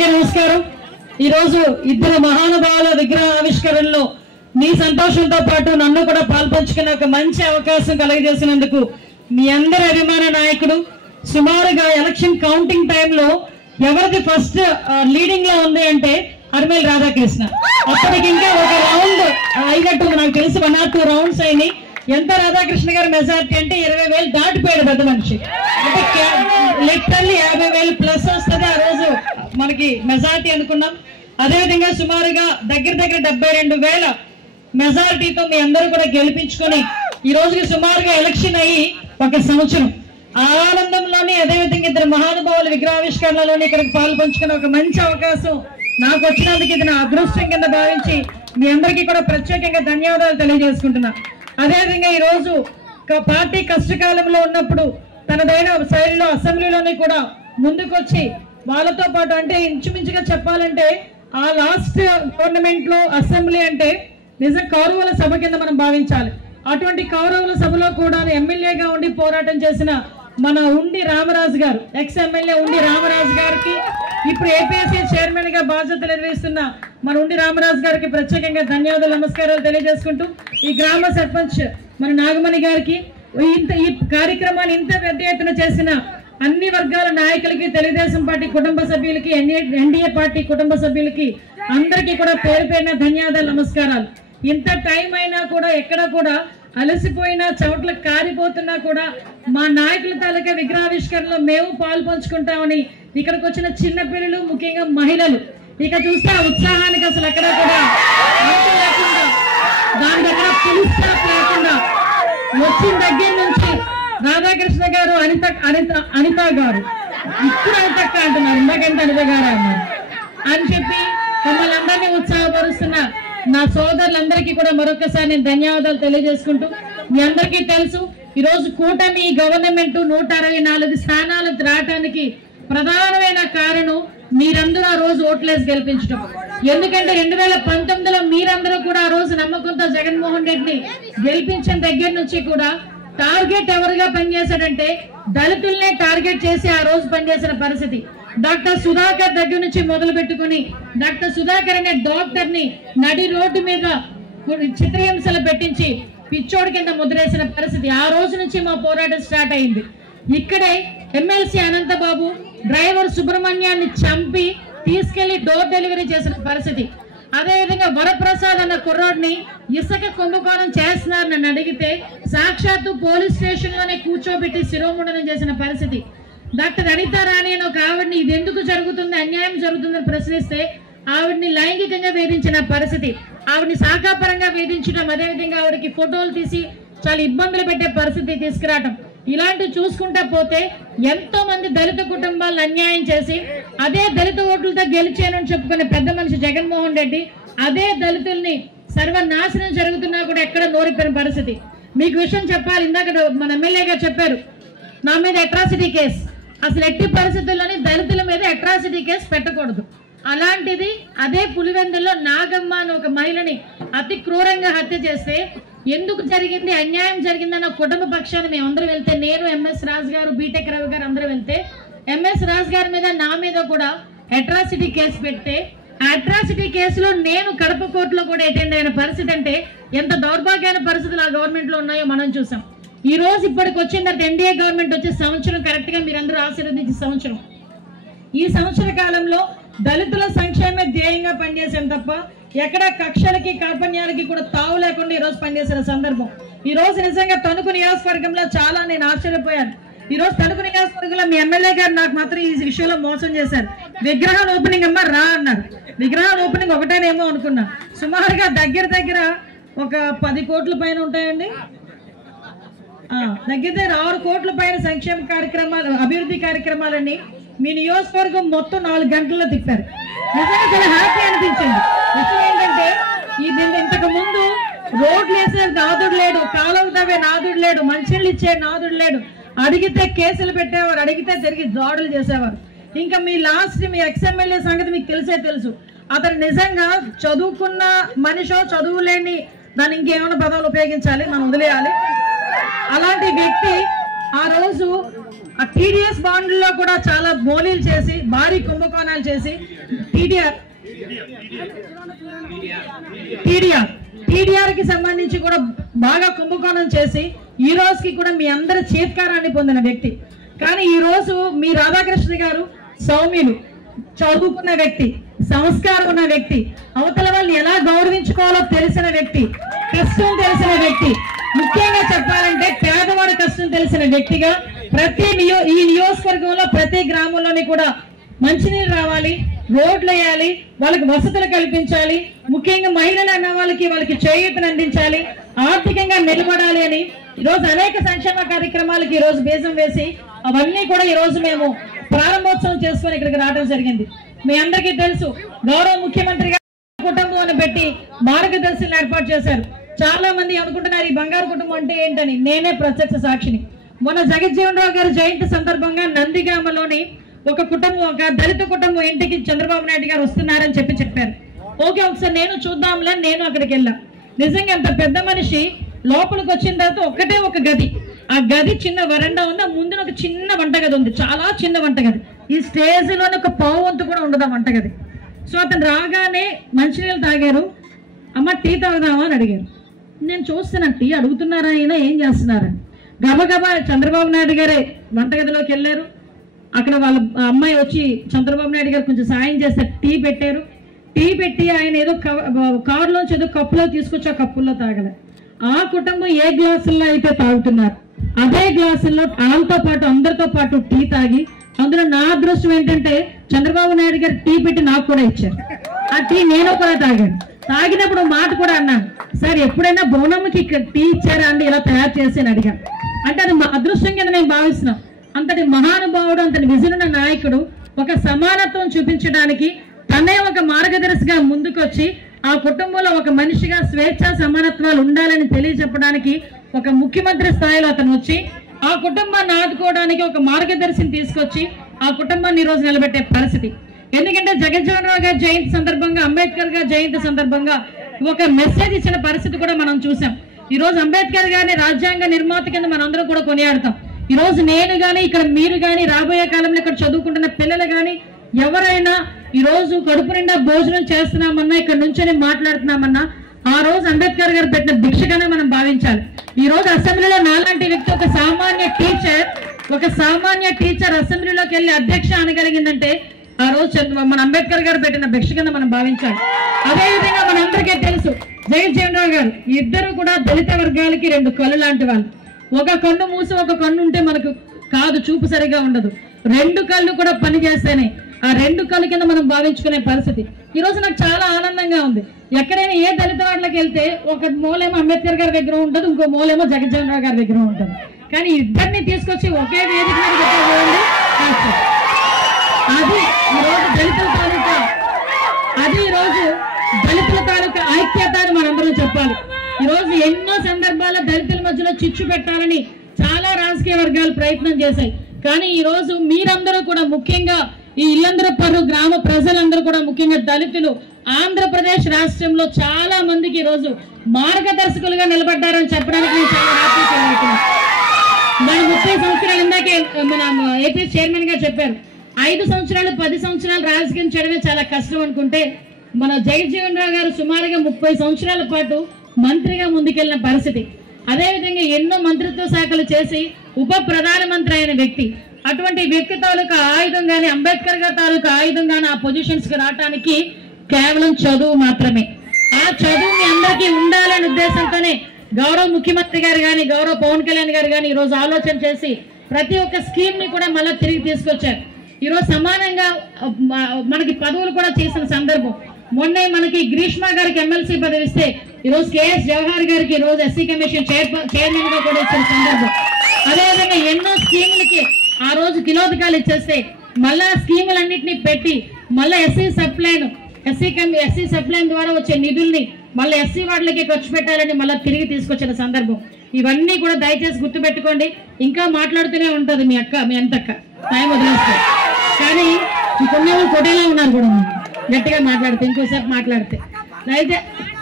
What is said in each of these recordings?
అందరికీ నమస్కారం. ఈ రోజు ఇద్దరు మహానుభావుల విగ్రహ ఆవిష్కరణలో మీ సంతోషంతో పాటు నన్ను కూడా పాల్పంచుకునే ఒక మంచి అవకాశం కలగజేసినందుకు మీ అందరి అభిమాన నాయకుడు సుమారుగా ఎలక్షన్ కౌంటింగ్ టైంలో ఎవరిది ఫస్ట్ లీడింగ్ లో ఉంది అంటే అర్మేల్ రాధాకృష్ణ. అప్పటికి ఇంకా ఒక రౌండ్ అయినట్టుంది, నాకు తెలిసి 1 or 2 రౌండ్స్ అయినాయి. ఎంత రాధాకృష్ణ గారి మెజార్టీ అంటే 20,000 దాటిపోయాడు పెద్ద మనిషి. అంటే లిటరల్లీ 50,000 ప్లస్ వస్తుంది ఆ రోజు మనకి మెజార్టీ అనుకున్నాం. అదేవిధంగా సుమారుగా దగ్గర 72,000 మెజారిటీతో మీ అందరూ కూడా గెలిపించుకొని ఈ రోజుకి సుమారుగా ఎలక్షన్ అయ్యి 1 సంవత్సరం ఆనందంలోని అదేవిధంగా ఇద్దరు మహానుభావుల విగ్రహావిష్కరణలోని ఇక్కడికి పాల్పంచుకునే ఒక మంచి అవకాశం నాకు వచ్చినందుకు ఇది నా అదృష్టం కింద భావించి మీ అందరికీ కూడా ప్రత్యేకంగా ధన్యవాదాలు తెలియజేసుకుంటున్నా. అదేవిధంగా ఈ రోజు పార్టీ కష్టకాలంలో ఉన్నప్పుడు తనదైన శైలిలో అసెంబ్లీలోని కూడా ముందుకొచ్చి వాళ్ళతో పాటు, అంటే ఇంచుమించుగా చెప్పాలంటే ఆ లాస్ట్ గవర్నమెంట్ లో అసెంబ్లీ అంటే నిజం కౌరవుల సభ కింద మనం భావించాలి. అటువంటి కౌరవుల సభలో కూడా ఎమ్మెల్యేగా ఉండి పోరాటం చేసిన మన ఉండి రామరాజు గారు, ఎక్స్ ఎమ్మెల్యే ఉండి రామరాజు గారికి, ఇప్పుడు ఏపీఎస్సీ చైర్మన్ గా బాధ్యతలు నిర్వహిస్తున్న మన ఉండి రామరాజు గారికి ప్రత్యేకంగా ధన్యవాదాలు నమస్కారాలు తెలియజేసుకుంటూ, ఈ గ్రామ సర్పంచ్ మన నాగమణి గారికి, ఈ కార్యక్రమాన్ని ఇంత పెద్ద ఎత్తున చేసిన అన్ని వర్గాల నాయకులకి, తెలుగుదేశం పార్టీ కుటుంబ సభ్యులకి, ఎన్డీఏ పార్టీ కుటుంబ సభ్యులకి అందరికీ కూడా పేరు పేరున ధన్యవాదాలు నమస్కారాలు. ఇంత టైం అయినా కూడా ఎక్కడ కూడా అలసిపోయినా చెమటలకు కారిపోతున్నా కూడా మా నాయకుల తాలూకా విగ్రహావిష్కరణలో మేము పాలు పంచుకుంటామని ఇక్కడికి వచ్చిన చిన్న పిల్లలు, ముఖ్యంగా మహిళలు ఇక చూస్తే ఆ ఉత్సాహానికి అసలు ఎక్కడ కూడా లేకుండా, దాని దగ్గర పులిస్ స్టాప్ లేకుండా వచ్చిన దగ్గర నుంచి రాధాకృష్ణ గారు, అనిత గారు, ఇప్పుడు అనితక్క అంటున్నారు, ఇందాకంటే అనిత గారు అన్నారు అని చెప్పి మమ్మల్ని అందరినీ ఉత్సాహపరుస్తున్న నా సోదరులందరికీ కూడా మరొకసారి నేను ధన్యవాదాలు తెలియజేసుకుంటూ, మీ అందరికీ తెలుసు ఈరోజు కూటమి గవర్నమెంట్ 164 స్థానాలు రావటానికి ప్రధానమైన కారణం మీరందరూ ఆ రోజు ఓట్లేసి గెలిపించడం. ఎందుకంటే 2019లో మీరందరూ కూడా ఆ రోజు నమ్మకంతో జగన్మోహన్ రెడ్డిని గెలిపించిన దగ్గర నుంచి కూడా టార్గెట్ ఎవరుగా పనిచేశాడంటే దళితుల్నే టార్గెట్ చేసి ఆ రోజు పనిచేసిన పరిస్థితి. డాక్టర్ సుధాకర్ దగ్గర నుంచి మొదలు పెట్టుకుని డాక్టర్ సుధాకర్ అనే డాక్టర్ ని నడి రోడ్డు మీద చిత్రహింసలు పెట్టించి పిచ్చోడి కింద ముద్రేసిన పరిస్థితి. ఆ రోజు నుంచి మా పోరాటం స్టార్ట్ అయింది. ఇక్కడే ఎమ్మెల్సీ అనంతబాబు డ్రైవర్ సుబ్రహ్మణ్యాన్ని చంపి తీసుకెళ్లి డోర్ డెలివరీ చేసిన పరిస్థితి. అదేవిధంగా వరప్రసాద్ అన్న కుర్రాడిని ఇసుక కుంభకోణం చేస్తున్నారని నన్ను అడిగితే సాక్షాత్తు పోలీస్ స్టేషన్ లోనే కూర్చోబెట్టి శిరోముండనం చేసిన పరిస్థితి. డాక్టర్ అనిత రాణి అని ఒక ఆవిడ్ని ఇది ఎందుకు జరుగుతుంది, అన్యాయం జరుగుతుందని ప్రశ్నిస్తే ఆవిడ్ని లైంగికంగా వేధించిన పరిస్థితి, ఆవిడ్ని శాఖాపరంగా వేధించడం, అదేవిధంగా ఆవిడకి ఫోటోలు తీసి చాలా ఇబ్బందులు పెట్టే పరిస్థితి తీసుకురావటం, ఇలాంటివి చూసుకుంటా పోతే ఎంతో మంది దళిత కుటుంబాలను అన్యాయం చేసి అదే దళిత ఓట్లతో గెలిచానని చెప్పుకునే పెద్ద మనిషి జగన్మోహన్ రెడ్డి అదే దళితుల్ని సర్వనాశనం జరుగుతున్నా కూడా ఎక్కడ నోరిపోయిన పరిస్థితి. మీకు విషయం చెప్పాలి, ఇందాక మన ఎమ్మెల్యేగా చెప్పారు నా మీద అట్రాసిటీ కేసు, అసలు ఎట్టి పరిస్థితుల్లోని దళితుల మీద అట్రాసిటీ కేసు పెట్టకూడదు. అలాంటిది అదే పులివెందుల్లో నాగమ్మ అని ఒక మహిళని అతి క్రూరంగా హత్య చేస్తే ఎందుకు జరిగింది, అన్యాయం జరిగిందన్న కుటుంబ పక్షాన్ని మేమందరూ వెళ్తే, నేను ఎంఎస్ రాజు గారు, బీటెక్ రవి గారు అందరూ వెళ్తే ఎంఎస్ రాజు గారి మీద నా మీద కూడా అట్రాసిటీ కేసు పెడితే అట్రాసిటీ కేసులో నేను కడప కోర్టులో కూడా అటెండ్ అయిన పరిస్థితి అంటే ఎంత దౌర్భాగ్యమైన పరిస్థితులు ఆ గవర్నమెంట్ లో ఉన్నాయో మనం చూసాం. ఈ రోజు ఇప్పటికి వచ్చిన తర్వాత ఎన్డీఏ గవర్నమెంట్ వచ్చే సంవత్సరం కరెక్ట్ గా మీరందరూ ఆశీర్వదించే సంవత్సరం. ఈ సంవత్సర కాలంలో దళితుల సంక్షేమ ధ్యేయంగా పనిచేసాం తప్ప ఎక్కడ కక్షలకి కార్పణ్యాలకి కూడా తావు లేకుండా ఈ రోజు పనిచేసిన సందర్భం. ఈ రోజు నిజంగా తణుకు నియోజకవర్గంలో చాలా నేను ఆశ్చర్యపోయాను. ఈ రోజు తణుకు నియోజకవర్గంలో మీ ఎమ్మెల్యే గారు నాకు మాత్రం ఈ విషయంలో మోసం చేశారు. విగ్రహాల ఓపెనింగ్ అమ్మా రా అన్నారు. విగ్రహాల ఓపెనింగ్ ఒకటేనేమో అనుకున్నా. సుమారుగా దగ్గర ఒక 10 కోట్ల పైన ఉంటాయండి. దగ్గర 6 కోట్ల పైన సంక్షేమ కార్యక్రమాలు, అభివృద్ధి కార్యక్రమాలన్నీ మీ నియోజకవర్గం మొత్తం 4 గంటల్లో తిప్పారు. నిజంగా చాలా హ్యాపీ అనిపించింది. విషయం ఏంటంటే ఇంతకు ముందు రోడ్లు వేసే నాదుడు లేడు, కాలువలు తవ్వే నాదుడు లేడు, మంచినీళ్ళు ఇచ్చే నాదుడు లేడు. అడిగితే కేసులు పెట్టేవారు, అడిగితే తిరిగి దాడులు చేసేవారు. ఇంకా మీ లాస్ట్ మీ ఎక్స్ఎమ్మెల్యే సంగతి మీకు తెలుసు. అతను నిజంగా చదువుకున్న మనిషో చదువు లేని దాన్ని ఇంకేమైనా పదాలు ఉపయోగించాలి, మనం వదిలేయాలి. అలాంటి వ్యక్తి ఆ రోజు ఆ టీడీఎస్ బాండ్లలో కూడా చాలా బోలీలు చేసి భారీ కుంభకోణాలు చేసి టీడీఆర్ కి సంబంధించి కూడా బాగా కుంభకోణం చేసి ఈ రోజుకి కూడా మీ అందరి చేత్కారాన్ని పొందిన వ్యక్తి. కానీ ఈ రోజు మీ రాధాకృష్ణ గారు సౌమ్యులు, చదువుకున్న వ్యక్తి, సంస్కారం ఉన్న వ్యక్తి, అవతల వాళ్ళని ఎలా గౌరవించుకోవాలో తెలిసిన వ్యక్తి, కష్టం తెలిసిన వ్యక్తి, ముఖ్యంగా చెప్పాలంటే పేదవాడి కష్టం తెలిసిన వ్యక్తిగా ఈ నియోజకవర్గంలో ప్రతి గ్రామంలోని కూడా మంచినీళ్ళు రావాలి, రోడ్లు వేయాలి, వాళ్ళకి వసతులు కల్పించాలి, ముఖ్యంగా మహిళలు అన్న వాళ్ళకి చేయూతను అందించాలి, ఆర్థికంగా నిలబడాలి అని ఈరోజు అనేక సంక్షేమ కార్యక్రమాలకి ఈ రోజు బీజం వేసి అవన్నీ కూడా ఈ రోజు మేము ప్రారంభోత్సవం చేసుకొని ఇక్కడికి రావడం జరిగింది. మీ అందరికీ తెలుసు, గౌరవ ముఖ్యమంత్రి గారు కుటుంబం అని పెట్టి మార్గదర్శనం ఏర్పాటు చేశారు. చాలా మంది అనుకుంటున్నారు ఈ బంగారు కుటుంబం అంటే ఏంటని. నేనే ప్రత్యక్ష సాక్షిని. మొన్న జగజ్జీవన్ రావు గారి జయంతి సందర్భంగా నందిగామలోని ఒక కుటుంబం, ఒక దళిత కుటుంబం ఇంటికి చంద్రబాబు నాయుడు గారు వస్తున్నారని చెప్పారు. ఓకే, ఒకసారి నేను చూద్దాంలే, నేను అక్కడికి వెళ్ళా. నిజంగా అంత పెద్ద మనిషి లోపలికి వచ్చిన తర్వాత ఒకటే ఒక గది, ఆ గది చిన్న వరండా ఉంది, ముందున ఒక చిన్న వంటగది ఉంది, చాలా చిన్న వంటగది. ఈ స్టేజ్ లోనే ఒక పావు వంతు కూడా ఉండదు ఆ వంటగది. సో అతను రాగానే మంచినీళ్ళు తాగారు. అమ్మ టీ తాగుదామా అని అడిగారు. నేను చూస్తున్నాను టీ అడుగుతున్నారా, అయినా ఏం చేస్తున్నారని. గబగబా చంద్రబాబు నాయుడు గారే వంటగదిలోకి వెళ్ళారు. అక్కడ వాళ్ళ అమ్మాయి వచ్చి చంద్రబాబు నాయుడు గారు కొంచెం సాయం చేస్తే టీ పెట్టారు. టీ పెట్టి ఆయన ఏదో కారులోంచి ఏదో కప్పులో తీసుకొచ్చి ఆ కప్పుల్లో తాగలే. ఆ కుటుంబం ఏ గ్లాసుల్లో అయితే తాగుతున్నారు అదే గ్లాసుల్లో వాళ్ళతో పాటు అందరితో పాటు టీ తాగి, అందులో నా అదృష్టం ఏంటంటే చంద్రబాబు నాయుడు గారు టీ పెట్టి నాకు కూడా ఇచ్చారు. ఆ టీ నేను కూడా తాగాను. తాగినప్పుడు మాట కూడా అన్నాను, సార్ ఎప్పుడైనా బోనమ్మకి ఇక్కడ టీ ఇచ్చారా అండి ఇలా తయారు చేసి అని అడిగాను. అంటే అది అదృష్టం కింద నేను భావిస్తున్నాను. అంతటి మహానుభావుడు, అంతటి విజనున్న నాయకుడు ఒక సమానత్వం చూపించడానికి తనే ఒక మార్గదర్శిగా ముందుకొచ్చి ఆ కుటుంబంలో ఒక మనిషిగా స్వేచ్ఛ సమానత్వాలు ఉండాలని తెలియజెప్పడానికి ఒక ముఖ్యమంత్రి స్థాయిలో అతను వచ్చి ఆ కుటుంబాన్ని ఆదుకోవడానికి ఒక మార్గదర్శిని తీసుకొచ్చి ఆ కుటుంబాన్ని ఈ రోజు నిలబెట్టే పరిస్థితి. ఎందుకంటే జగజ్జీవన్ రావు గారి జయంతి సందర్భంగా, అంబేద్కర్ గారి జయంతి సందర్భంగా ఒక మెసేజ్ ఇచ్చిన పరిస్థితి కూడా మనం చూసాం. ఈ రోజు అంబేద్కర్ గారిని రాజ్యాంగ నిర్మాత కింద మనందరం కూడా కొనియాడతాం. ఈ రోజు నేను గాని, ఇక్కడ మీరు గాని, రాబోయే కాలంలో ఇక్కడ చదువుకుంటున్న పిల్లలు గాని ఎవరైనా ఈ రోజు కడుపు నిండా భోజనం చేస్తున్నామన్నా, ఇక్కడ నుంచొని మాట్లాడుతున్నామన్నా ఆ రోజు అంబేద్కర్ గారు పెట్టిన భిక్షగానే మనం భావించాలి. ఈ రోజు అసెంబ్లీలో నాలాంటి వ్యక్తి, ఒక సామాన్య టీచర్ అసెంబ్లీలోకి వెళ్ళి అధ్యక్ష అనగలిగిందంటే ఆ రోజు మన అంబేద్కర్ గారు పెట్టిన భిక్ష కింద మనం భావించాలి. అదేవిధంగా మనందరికీ తెలుసు జగజ్జీవన్ రావు గారు ఇద్దరు కూడా దళిత వర్గాలకి రెండు కళ్ళు లాంటి వాళ్ళు. ఒక కన్ను మూసి ఒక కన్ను ఉంటే మనకు కాదు, చూపు సరిగా ఉండదు. రెండు కళ్ళు కూడా పని చేస్తేనే ఆ రెండు కళ్ళు కింద మనం భావించుకునే పరిస్థితి. ఈ రోజు నాకు చాలా ఆనందంగా ఉంది. ఎక్కడైనా ఏ దళిత వాడలకు వెళ్తే ఒక మూలేమో అంబేద్కర్ గారి విగ్రహం ఉంటుంది, ఇంకో మూలేమో జగజ్జీవన్ రావు గారి విగ్రహం ఉంటుంది. కానీ ఇద్దరిని తీసుకొచ్చి ఒకే వేదిక మీద పెట్టేది అది ఈరోజు దళితుల తాలూకా, దళితుల తాలూకా ఐక్యత అని మనందరం చెప్పాలి. ఈ రోజు ఎన్నో సందర్భాల్లో దళితుల మధ్యలో చిచ్చు పెట్టాలని చాలా రాజకీయ వర్గాలు ప్రయత్నం చేశాయి. కానీ ఈ రోజు మీరందరూ కూడా, ముఖ్యంగా ఈ ఇల్లందరపర్రు గ్రామ ప్రజలందరూ కూడా, ముఖ్యంగా దళితులు ఆంధ్రప్రదేశ్ రాష్ట్రంలో చాలా మందికి ఈ రోజు మార్గదర్శకులుగా నిలబడ్డారని చెప్పడానికి నేను చాలా హ్యాపీ ఫీల్ అవుతున్నాను. మన 30 సంవత్సరాలు ఇందాకే మన ఏపీ చైర్మన్ గా చెప్పారు, 5 సంవత్సరాలు 10 సంవత్సరాలు రాజకీయం చేయడమే చాలా కష్టం అనుకుంటే, మన జగజ్జీవన్ రావు గారు సుమారుగా 30 సంవత్సరాల పాటు మంత్రిగా ముందుకెళ్లిన పరిస్థితి. అదేవిధంగా ఎన్నో మంత్రిత్వ శాఖలు చేసి ఉప ప్రధానమంత్రి అయిన వ్యక్తి. అటువంటి వ్యక్తి తాలూకా ఆయుధం గాని, అంబేద్కర్ గారి తాలూకా ఆయుధం గాని ఆ పొజిషన్స్ కి రావడానికి కేవలం చదువు మాత్రమే. ఆ చదువు మీ అందరికీ ఉండాలనే ఉద్దేశంతోనే గౌరవ ముఖ్యమంత్రి గారు కానీ, గౌరవ పవన్ కళ్యాణ్ గారు కానీ ఈరోజు ఆలోచన చేసి ప్రతి ఒక్క స్కీమ్ ని కూడా మళ్ళీ తిరిగి తీసుకొచ్చారు. ఈరోజు సమానంగా మనకి పదవులు కూడా చేసిన సందర్భం. మొన్నే మనకి గ్రీష్మ గారికి ఎమ్మెల్సీ పదవి ఇస్తే ఈరోజు కేఎస్ జవహర్ గారికి ఈరోజు ఎస్సీ కమిషన్ చైర్మన్ గా కూడా ఇచ్చిన సందర్భం. అదేవిధంగా ఎన్నో స్కీములకి ఆ రోజు తిలోదకాలు ఇచ్చేస్తే మళ్ళా స్కీములన్నింటినీ పెట్టి మళ్ళీ ఎస్సీ సప్లైన్ ద్వారా వచ్చే నిధుల్ని మళ్ళీ ఎస్సీ వార్డులకి ఖర్చు పెట్టాలని మళ్ళీ తిరిగి తీసుకొచ్చిన సందర్భం. ఇవన్నీ కూడా దయచేసి గుర్తుపెట్టుకోండి. ఇంకా మాట్లాడుతూనే ఉంటుంది మీ అంతక్క, టైం వదిలేస్తారు. కానీ కొన్ని కొట్టేలా ఉన్నారు కూడా, గట్టిగా మాట్లాడితే ఇంకోసేపు మాట్లాడితే అయితే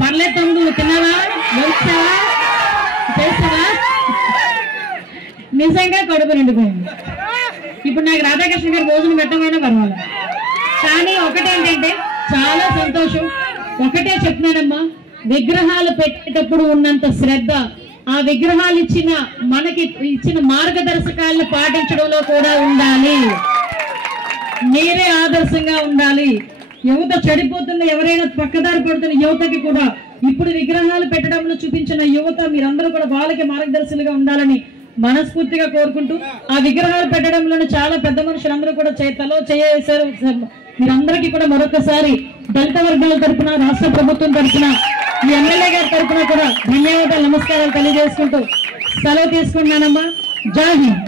పర్లేదు తమ్ముడు, నువ్వు తిన్నావా, వచ్చావా, చేస్తావా, నిజంగా కడుపు నిండిపోయింది. ఇప్పుడు నాకు రాధాకృష్ణ గారు భోజనం పెట్టమన్నా పర్వాలేదు. కానీ ఒకటేంటంటే చాలా సంతోషం, ఒకటే చెప్తున్నానమ్మా, విగ్రహాలు పెట్టేటప్పుడు ఉన్నంత శ్రద్ధ ఆ విగ్రహాలు మనకి ఇచ్చిన మార్గదర్శకాలను పాటించడంలో కూడా ఉండాలి. మీరే ఆదర్శంగా ఉండాలి. యువత చెడిపోతున్న, ఎవరైనా పక్కదారి పడుతున్న యువతకి కూడా ఇప్పుడు విగ్రహాలు పెట్టడంలో చూపించిన యువత మీరందరూ కూడా వాళ్ళకి మార్గదర్శులుగా ఉండాలని మనస్ఫూర్తిగా కోరుకుంటూ, ఆ విగ్రహాలు పెట్టడంలోనే చాలా పెద్ద మనుషులందరూ కూడా తలో చేశారు. మీరందరికీ కూడా మరొకసారి దళిత వర్గాల తరఫున, రాష్ట్ర ప్రభుత్వం తరఫున, ఈ ఎమ్మెల్యే గారి తరఫున కూడా ధన్యవాదాలు, నమస్కారాలు తెలియజేసుకుంటూ సెలవు తీసుకున్నానమ్మా. జై హింద్.